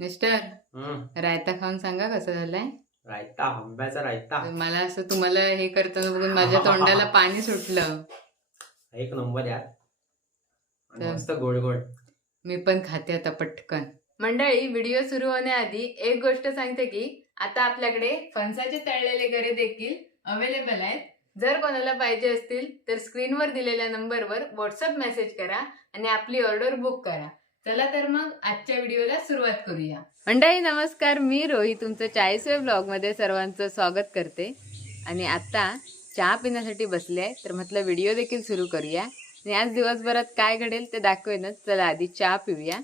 Mister raita खाऊन सांगा कसं झालंय. रायता, आंब्याचा रायता मला असं तुम्हाला हे करताना बघून माझ्या तोंडाला पाणी सुटलं. एक नंबर यार. तर मस्त गोड गोड. मी पण खाते आता पटकन. मंडळी, व्हिडिओ सुरू होण्याआधी एक गोष्ट सांगते की आता आपल्याकडे फणसाचे तळलेले गरे देखील अवेलेबल आहेत. जर कोणाला पाहिजे असतील तर स्क्रीनवर दिलेल्या नंबरवर व्हॉट्सअप मेसेज करा आणि आपली ऑर्डर बुक करा. चला तर मग आजच्या व्हिडिओला सुरुवात करूया. मंडळी नमस्कार, मी रोही तुमचं 40व्या ब्लॉगमध्ये सर्वांचं स्वागत करते. आणि आता चहा पिण्यासाठी बसले आहे, तर म्हटलं व्हिडिओ देखील सुरू करूया आणि आज दिवसभरात काय घडेल ते दाखवेनच. चला आधी चहा पिऊया.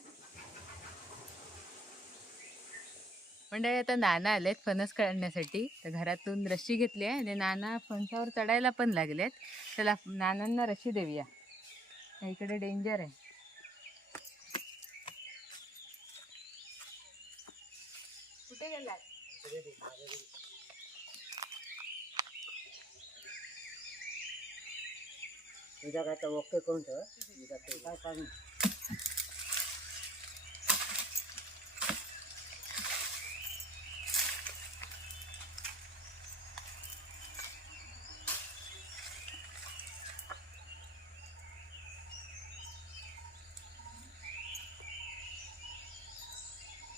मंडळी आता नाना आलेत फणस काढण्यासाठी, तर घरातून रशी घेतली आहे आणि नाना फणसावर चढायला पण लागलेत. चला नानांना रशी देऊया, इकडे डेंजर आहे. कुठे गेलात? तुझ्या काय ओके कोण काय काढून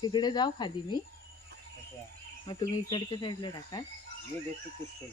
तिकडे जाऊ खाली मी, मग तुम्ही इकडच्या साईडला टाका. मी देखील पुसतो.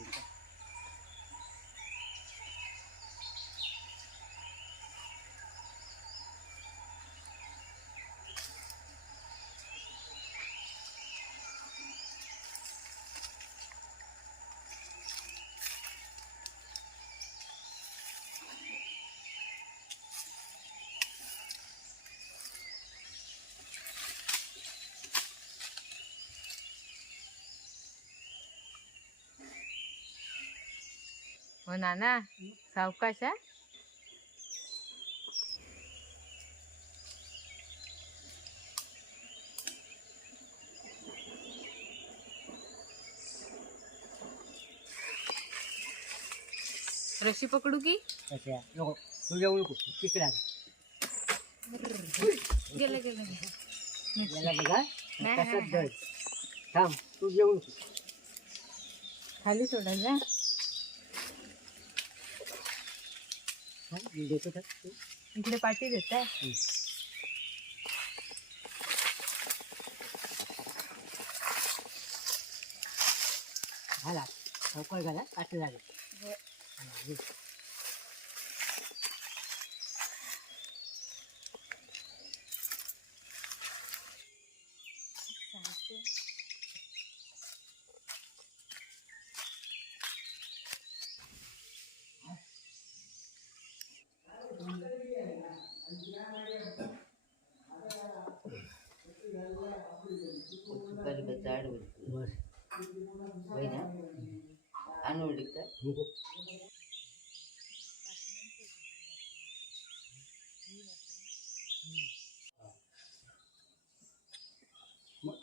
हो नाना, सावकाश हा. रशी पकडू की? नको तुझ्या ओळखू तिकडे गेलं गेलं याला बघा नाही, कशात नाही. जळ थांब तू जेवण खाली सोडायला. देतो का इकडे पाठी देत आहे. झाला लवकर झाला आठ लागेल.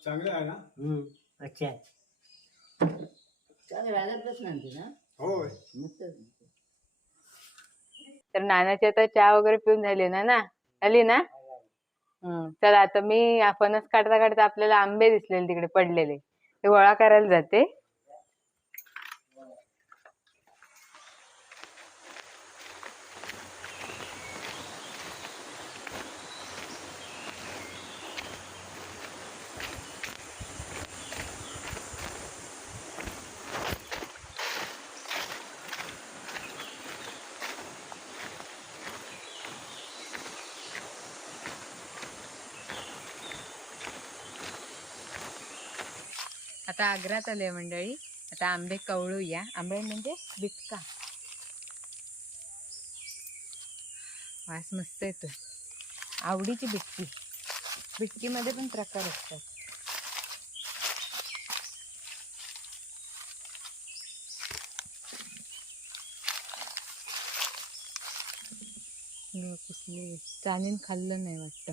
चांगलं आहे ना. अच्छा चांगलं राहिलाच ना. होय. तर नानाची आता चहा वगैरे पिऊन झाली ना आली ना. चला आता मी फणस काढता काढता आपल्याला आंबे दिसलेले तिकडे पडलेले, ते गोळा करायला जाते. आता आग्र्यात आले मंडळी, आता आंबे कवळूया. आंबे म्हणजे बिटका, वास मस्त येतो. आवडीची बिटकी, बिटकी मध्ये पण प्रकार असतात. चानीन खाल्लं नाही वाटतं.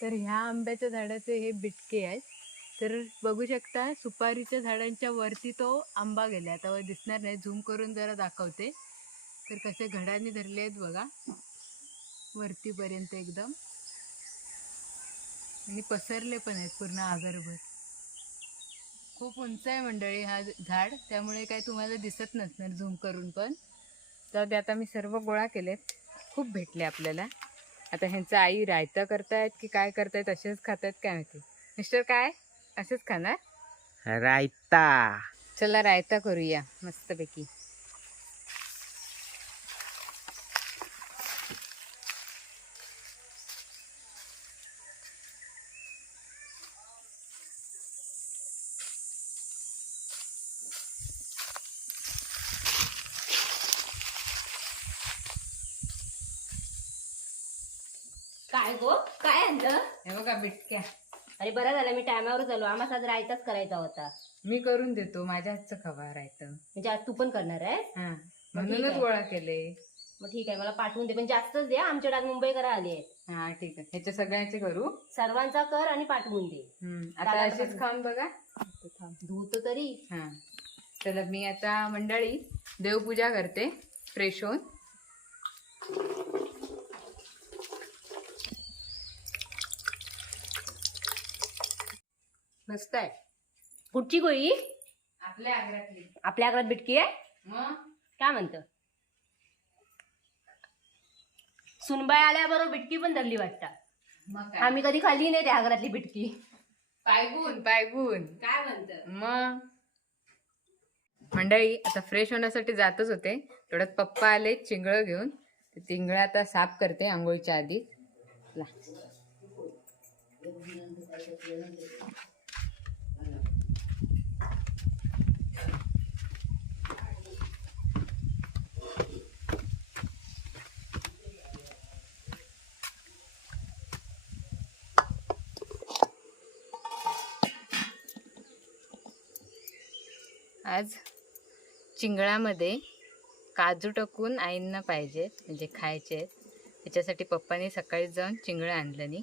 तर ह्या आंब्याच्या झाडाचे हे बिटके आहेत. तर बघू शकता सुपारीच्या झाडांच्या वरती तो आंबा गेला. आता वर दिसणार नाही, झूम करून जरा दाखवते. तर कसे घडाने धरले आहेत बघा वरतीपर्यंत एकदम, आणि पसरले पण आहेत पूर्ण आगरभर. खूप उंच आहे मंडळी हा झाड, त्यामुळे काय तुम्हाला दिसत नसणार झूम करून पण. तर ते आता मी सर्व गोळा केलेत, खूप भेटले आपल्याला. आता ह्यांचं आई रायता करतायत की काय करतायत, असेच खातायत काय माहिती. मिस्टर काय असेच खाणार? रायता. चला रायता करूया मस्तपैकी. काय गो काय आणलं? हे बघा बिटक्या, अरे बरं झालं मी टायमावरच आलो. आम्हाला आज रायताच करायचा होता. मी करून देतो, माझ्या हातचं खवा रायतं. म्हणजे आज तू पण करणार आहे? हा ठीक म्हणूनच आहे. गोळा केले. मग ठीक आहे, मला पाठवून दे, पण जास्तच दे. आमच्याकडे आज मुंबईकर आले आहेत. हा ठीक आहे, ह्याच्या सगळ्यांचे करू. सर्वांचा कर आणि पाठवून दे. आता दादा अशीच पण- खाऊन बघा. धुतो तरी. हा चला मी आता मंडळी देवपूजा करते फ्रेश होऊन. मस्त आहे. कुठची गोळी? आपल्या आग्रातली. आपल्या घरात बिटकी आहे? मग काय म्हणतं? सुनबाई आल्याबरोबर बिटकी पण धरली वाटतं. मग काय? आम्ही कधी खाल्ली नाही त्या घरातली बिटकी. पायगुण पायगुण. काय म्हणतं? मग मंडळी आता फ्रेश होण्यासाठी जातच होते, तेवढ्यात पप्पा आले चिंगळं घेऊन. ते चिंगळं आता साफ करते आंघोळीच्या आधी. ला. आज चिंगळामध्ये काजू टाकून आईंना पाहिजेत, म्हणजे खायचे आहेत. त्याच्यासाठी पप्पाने सकाळी जाऊन चिंगळं आणलं नाही.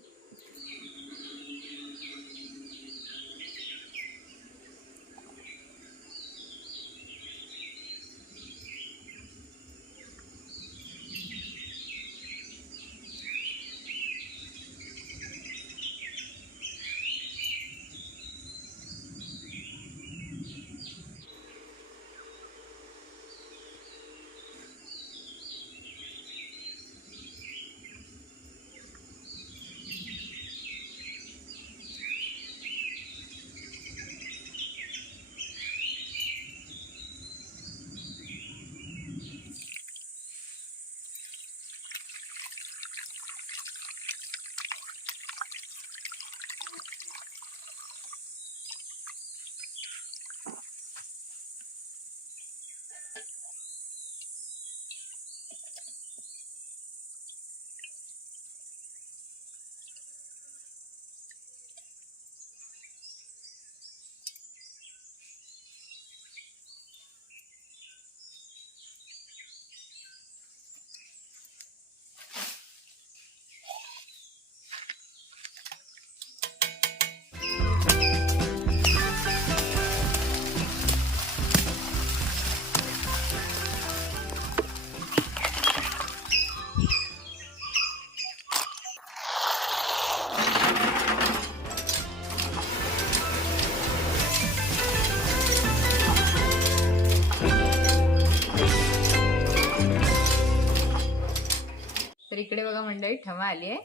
तर इकडे बघा मंडळी ठमा आली आहे.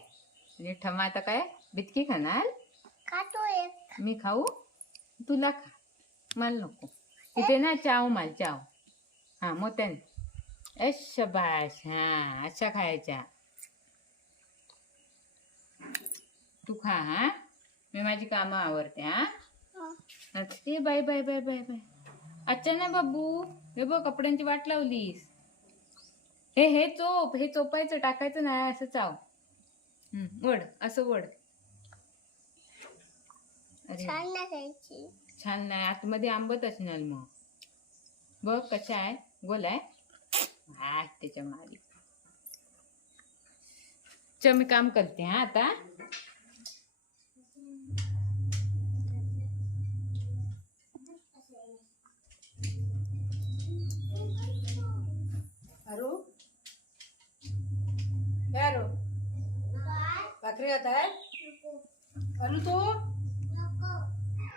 म्हणजे ठमा आता काय बितकी खाणार? मी खाऊ? तुला खा, मला नको. इथे ना चाव माल चाव. हा मोत्याने. ए शबाश. हा अशा खायच्या. तू खा. हा मी माझी कामं आवरते. हा ए bye bye bye bye bye. अच्छा ना बाबू, हे बघ कपड्यांची वाट लावलीस. हे चोप, हे चोपायचं, टाकायचं नाही, असं चाव. वड, असं वड. अरे छान नाही, आतमध्ये आंबट असणार मग. बघ कशा आहे, गोल आहे. हा त्याच्या मारी. चल मी काम करते. हा आता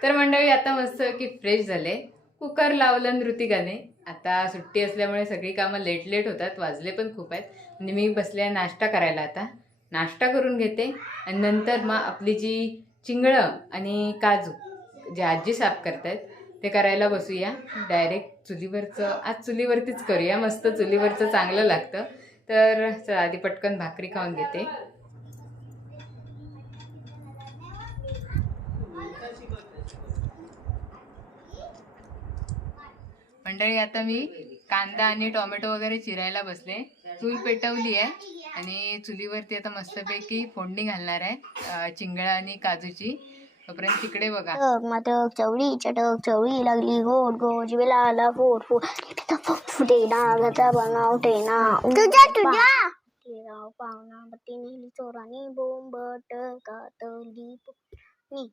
तर मंडळी आता मस्त की फ्रेश झाले, कुकर लावलं ऋतिकाने. आता सुट्टी असल्यामुळे सगळी कामं लेट लेट होतात, वाजले पण खूप आहेत आणि मी बसले नाश्ता करायला. आता नाश्ता करून घेते आणि नंतर मग आपली जी चिंगळं आणि काजू जे आजी साफ करतायत ते करायला बसूया. डायरेक्ट चुलीवरचं, आज चुलीवरतीच करूया, मस्त चुलीवरचं चांगलं लागतं. तर चला आधी पटकन भाकरी खाऊन घेते. मंडळी आता मी कांदा आणि टोमॅटो वगैरे चिरायला बसले. चूल पेटवली आहे आणि चुलीवरती आता मस्तपैकी फोडणी घालणार आहे चिंगळा आणि काजूची. तोपर्यंत तिकडे बघा, मटक चवळी चटक चवळी लागली गोड गोड जिवेला आला फोड फोड फुटेना घाचा बनवते ना तुझ्या पाहुणा बत्ती नेली चोरानी बोंबट कातली नी.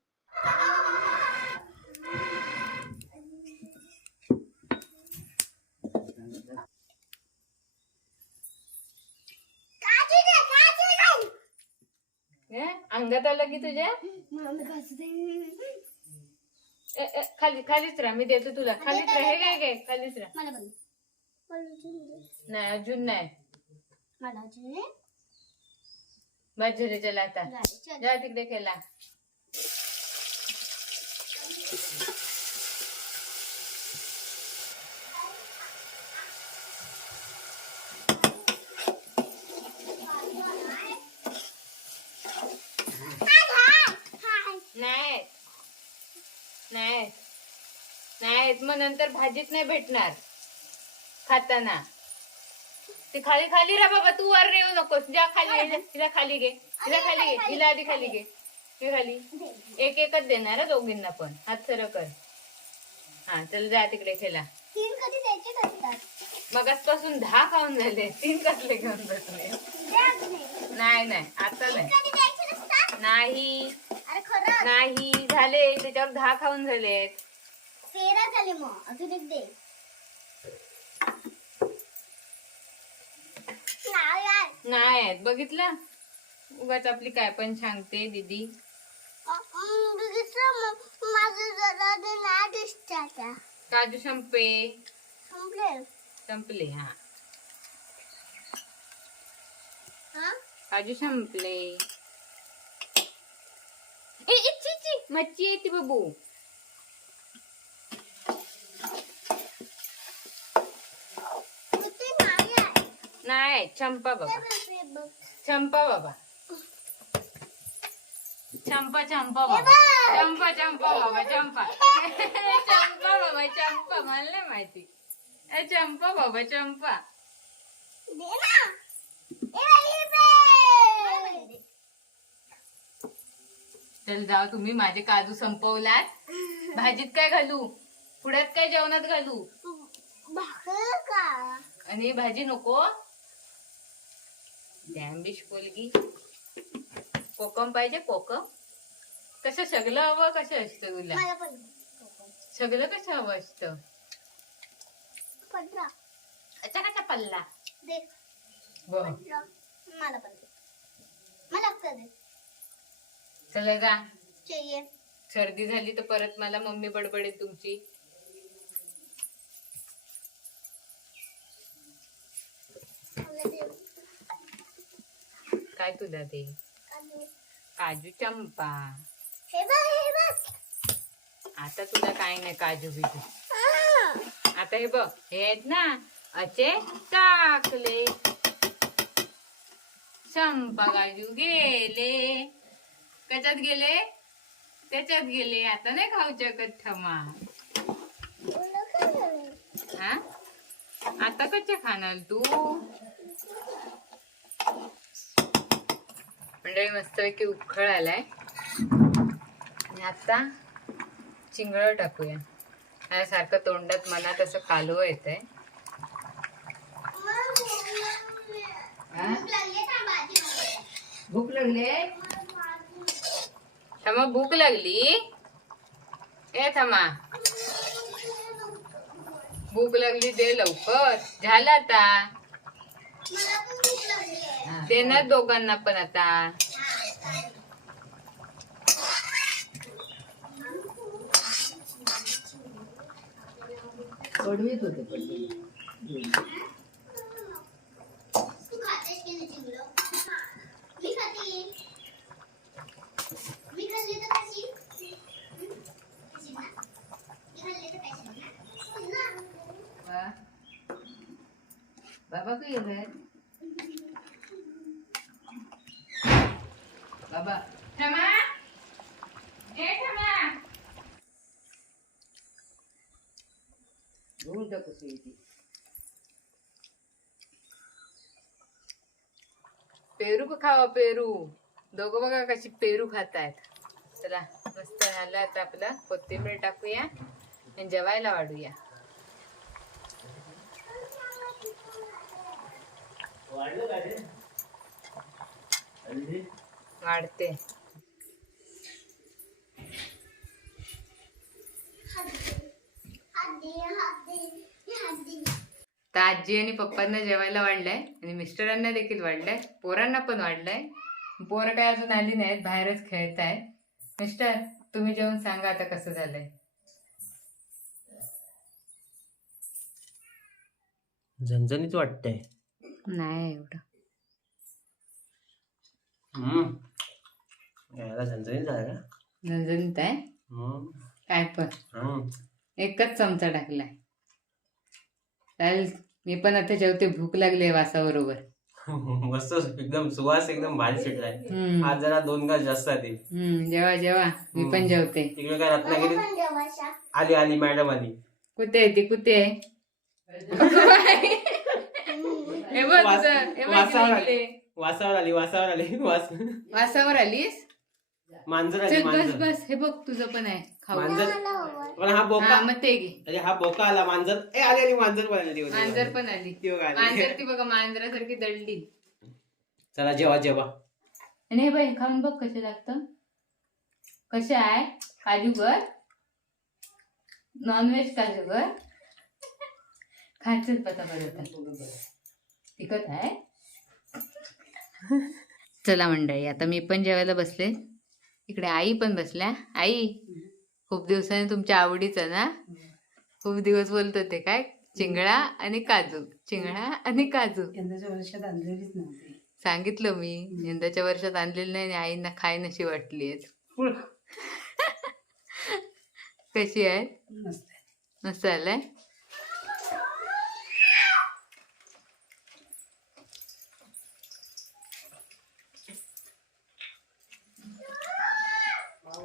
अंगात आलं की तुझ्या खाली खालीच राहा, मी देतो तुला. खालीच राहा, हे काय काय खालीच राहा. नाही अजून नाही, बस झाले. चला आता जा तिकडे केला. नाहीत मग नंतर भाजीच नाही भेटणार खाताना. ते खाली खाली राहा बाबा, तू वर येऊ नकोस. जा खाली, तिला खाली घे, तिला खाली घे, तिला आधी खाली घे. हे खाली एक एकच देणार दोघींना पण. हात सरळ कर. हा चल जा तिकडे खेळा. मग आजपासून 10 खाऊन झाले, 3 कसले घेऊन बसले. नाही नाही आता नाही नाही झाले, त्याच्यावर 10 खाऊन झालेत. नाही बघितलं, उगाच आपली काय पण सांगते दीदी. काजू संपले. हा काजू संपले. मच्छी येते बाबू. नाही चंपा बाबा, चंपा बाबा, चंपा चंपा बाबा, चंपा चंपा बाबा, चंपा चंपा बाबा, चंपा. मला नाही माहिती. चंपा बाबा, चंपा. चल जाऊ, तुम्ही माझे काजू संपवलात. भाजीत काय घालू, पुढ्यात काय जेवणात घालू? आणि भाजी नको. डॅम्बिश पोलगी. कोकम पाहिजे, कोकम. कसं सगळं हवं? कसं असतं तुला सगळं? कसं हवं असतं? अच्छा कसा पल्ला चला जा. सर्दी झाली तर परत मला मम्मी बडबडेल तुमची. काय तुला ते काजू चंपा. आता तुला काय नाही काजू बिजू. आता हे बघ, हे आहेत ना अचे टाकले. चंपा काजू गेले. कशात गेले? त्याच्यात गेले. आता नाही खाऊ शकत थमा. हा आता कच्चे खाणार तू? मंडळी मस्तपैकी उखळ आलाय आणि आता चिंगळ टाकूया. सारखं तोंडात मनात असं कालवं येतंय. भूक लागली? थमा भूक लागली? ए थमा भूक लागली, दे लवकर. झालं आता, दे ना दोघांना पण आता. कडवीत होते कडवी. वा. बाबा काय येत बाबा ठमा ए ठमा धुवून टाकू ती. पेरू का खावा पेरू. दोघं बघा कशी पेरू खातायत. चला मस्त झालं आता आपलं. कोथिंबीर टाकूया आणि जेवायला वाढूया. वाढते. तर आजी आणि पप्पांना जेवायला वाढलंय आणि मिस्टरांना देखील वाढलंय. पोरांना पण वाढलंय. पोरं काय अजून आली नाहीत, बाहेरच खेळतायत. मिस्टर तुम्ही जेवून सांगा आता कसं झालंय. झणझणीत वाटतंय. नाही एवढं. याला झणझणीत झालं का? झणझणीत आहे काय पण. एकच चमचा टाकलाय. चालेल मी पण आता जेवते. भूक लागली वासाबरोबर. मस्त एकदम सुवास एकदम भारी सुटलाय. हम्म. आज जरा 2 घास जास्त आली. जेवा जेवा मी पण जेवते. तिकडे काय रत्नागिरी आली आली मॅडम आली. कुठे आहे ती कुठे आहे. हे बघ तुझं- हे बघ वासावर इकडे. आली वासावर आली वासावर आली वासावर आलीस. मांजर आली चल बस मांजर. बस. हे बघ तुझं पण आहे खाऊ. मांजर पण हा बोका. हा मग ते घे. अरे हा बोका आला मांजर. ए आली आली मांजर पण आली. मांजर पण आली. ती बघ आली. मांजर ती बघा मांजरासारखी दळली. चला जेवा जेवा. आणि हे बाई खाऊन बघ कसं लागतं. कसे आहे काजूगर. नॉनव्हेज काजूगर. खायचंच पता बरं. तिखट आहे. चला मंडळी आता मी पण जेवायला बसले. इकडे आई पण बसल्या. आई खूप दिवसांनी तुमच्या आवडीचं ना. खूप दिवस बोलत होते काय चिंगळा आणि काजू. चिंगळा आणि काजू. यंदाच्या वर्षात आणलेलीच नव्हती. सांगितलं मी यंदाच्या वर्षात आणलेलं नाही आणि आईंना खाय नशी वाटली. कशी आहे. मस्त आहे. मस्त आलाय.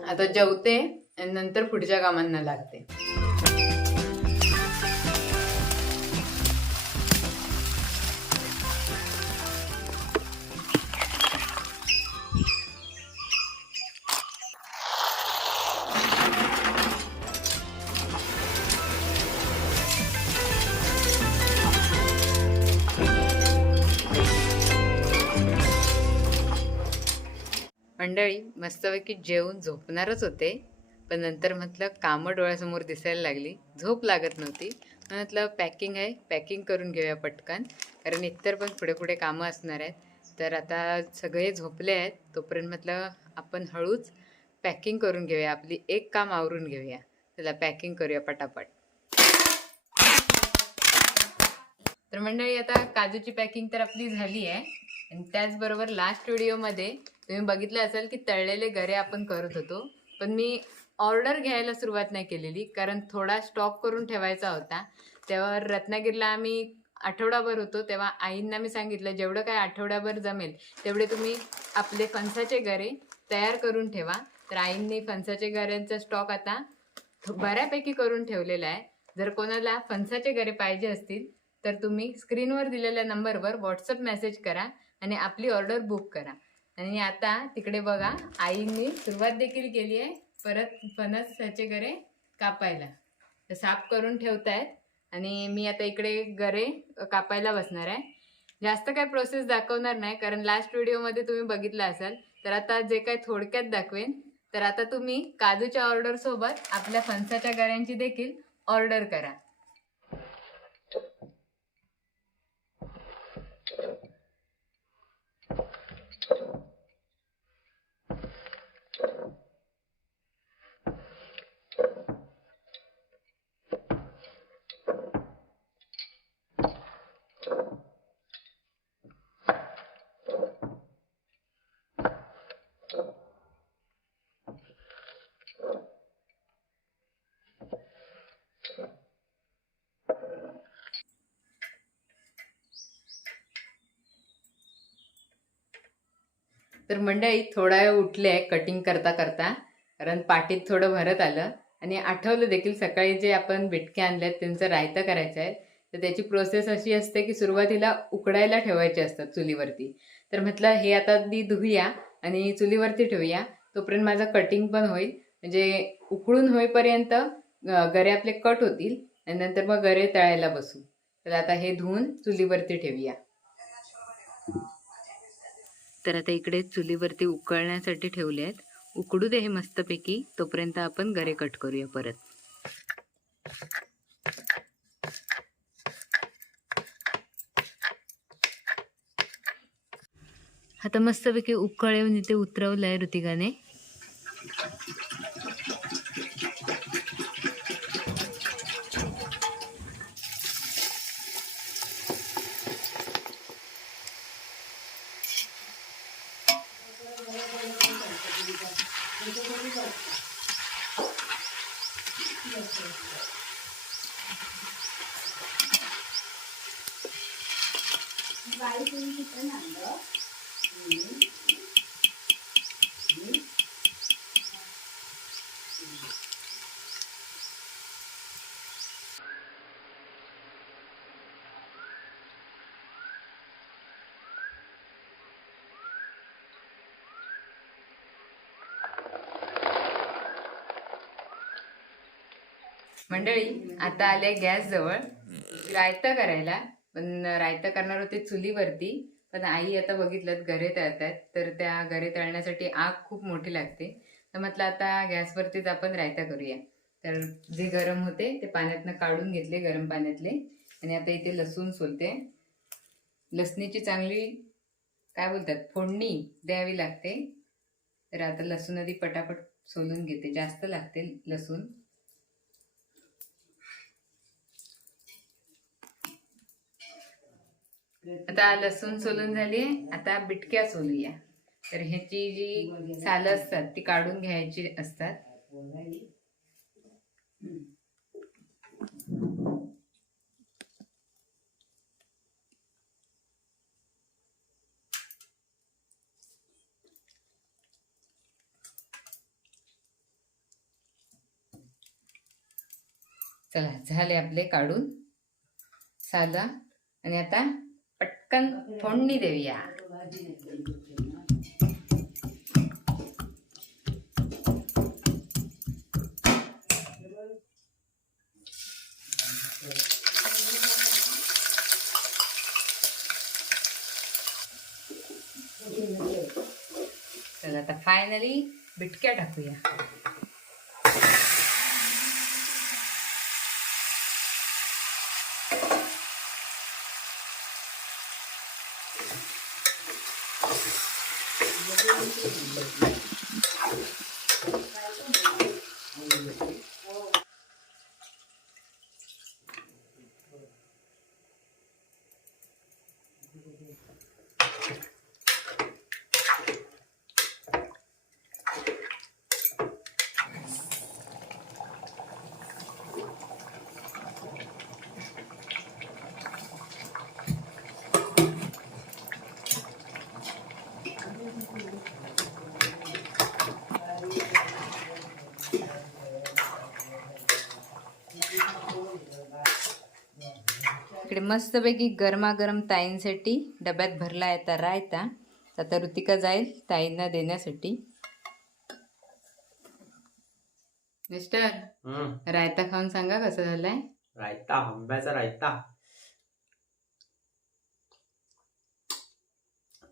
आता जेवते आणि नंतर पुढच्या कामांना लागते. मंडळी मस्तपैकी जेवून झोपणारच होते. पण नंतर म्हटलं कामं डोळ्यासमोर दिसायला लागली. झोप लागत नव्हती. म्हटलं पॅकिंग आहे पॅकिंग करून घेऊया पटकन. कारण इतर पण पुढे पुढे कामं असणार आहेत. तर आता सगळे झोपले आहेत तोपर्यंत म्हटलं आपण हळूच पॅकिंग करून घेऊया. आपली एक काम आवरून घेऊया. त्याला पॅकिंग करूया पटापट. तर मंडळी आता काजूची पॅकिंग तर आपली झाली आहे. आणि त्याचबरोबर लास्ट व्हिडिओमध्ये तुम्ही बघितलं असेल की तळलेले गरे आपण करत होतो. पण मी ऑर्डर घ्यायला सुरुवात नाही केलेली कारण थोडा स्टॉक करून ठेवायचा होता. तेव्हा रत्नागिरीला आम्ही आठवडाभर होतो. तेव्हा आईंना मी सांगितलं जेवढं काय आठवड्याभर जमेल तेवढे तुम्ही आपले फणसाचे गरे तयार करून ठेवा. तर आईंनी फणसाचे गऱ्यांचा स्टॉक आता बऱ्यापैकी करून ठेवलेला आहे. जर कोणाला फणसाचे गरे पाहिजे असतील तर तुम्ही स्क्रीनवर दिलेल्या नंबरवर व्हॉट्सअप मेसेज करा आणि आपली ऑर्डर बुक करा. आणि आता तिकडे बघा आईंनी सुरुवात देखील केली आहे परत फणसाचे गरे कापायला. तर साफ करून ठेवतायत आणि मी आता इकडे गरे कापायला बसणार आहे. जास्त काय प्रोसेस दाखवणार नाही कारण लास्ट व्हिडिओमध्ये तुम्ही बघितलं असाल. तर आता जे काय थोडक्यात दाखवेन. तर आता तुम्ही काजूच्या ऑर्डरसोबत आपल्या फणसाच्या गऱ्यांची देखील ऑर्डर करा. तर मंडळी थोडा वेळ उठले कटिंग करता करता, कारण पाठीत थोडं भरत आलं आणि आठवलं देखील सकाळी जे आपण बिटके आणलेत त्यांचं रायतं करायचं आहे. तर त्याची प्रोसेस अशी असते की सुरुवातीला उकडायला ठेवायचे असतात चुलीवरती. तर म्हटलं हे आता आधी धुऊया आणि चुलीवरती ठेवूया, तोपर्यंत माझं कटिंग पण होईल. म्हणजे उकळून होईपर्यंत गरे आपले कट होतील आणि नंतर मग गरे तळायला बसू. तर आता हे धुवून चुलीवरती ठेवूया. तर आता इकडे चुलीवरती उकळण्यासाठी ठेवले आहेत. उकडू दे हे मस्तपैकी, तोपर्यंत आपण गरे कट करूया परत. आता मस्तपैकी उकळ येऊन इथे उतरवलंय ऋतिकाने. मंडळी आता आले गॅस जवळ रायता करायला. पण रायता करणार होते चुलीवरती, पण आई आता बघितलं गरे तळतात, तर त्या गरे तळण्यासाठी आग खूप मोठी लागते. तर म्हटलं आता गॅसवरतीच आपण रायता करूया. तर जे गरम होते ते पाण्यातनं काढून घेतले, गरम पाण्यातले. आणि आता इथे लसूण सोलते. लसणीची चांगली काय बोलतात फोडणी द्यावी लागते. तर आता लसूण आधी पटापट सोलून घेते, जास्त लागते लसूण. आता लसूण सोलून झाली, आता बिटक्या सोलूया. तर ह्याची जी सालं असतात ती काढून घ्यायची असतात. चला झाले आपले काढून साला. आणि आता पटकन फोडणी देऊया. चला आता फायनली बिटक्या टाकूया. इकडे मस्तपैकी गरमागरम ताईंसाठी डब्यात भरला आहे तर रायता. आता ऋतिका जाईल ताईंना देण्यासाठी. मिस्टर रायता खाऊन सांगा कसं झालंय. रायता, आंब्याचा रायता.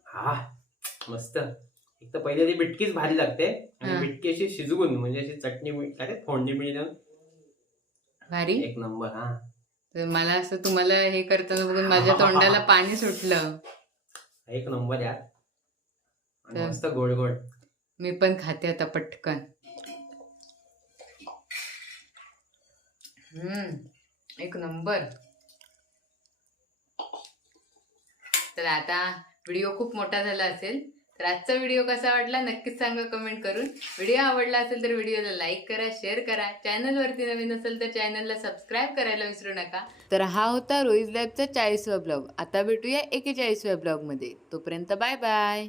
हा मस्त. एक तर पहिले ती बिटकीच भारी लागते आणि बिटकी अशी शिजवून म्हणजे अशी चटणी काय फोडणी बिणी देऊन भारी एक नंबर. हा तर मला असं तुम्हाला हे करताना बघून माझ्या तोंडाला पाणी सुटलं. एक नंबर यार. मस्त गोड गोड. मी पण खाते आता पटकन. एक नंबर. तर आता व्हिडिओ खूप मोठा झाला असेल, तर आजचा व्हिडिओ कसा वाटला नक्कीच सांगा कमेंट करून. व्हिडिओ आवडला असेल तर व्हिडिओला लाईक करा, शेअर करा. चॅनलवरती नवीन असेल तर चॅनलला सबस्क्राईब करायला विसरू नका. तर हा होता रोईज लाईफचा 40वा ब्लॉग. आता भेटूया 41व्या ब्लॉगमध्ये. तोपर्यंत बाय बाय.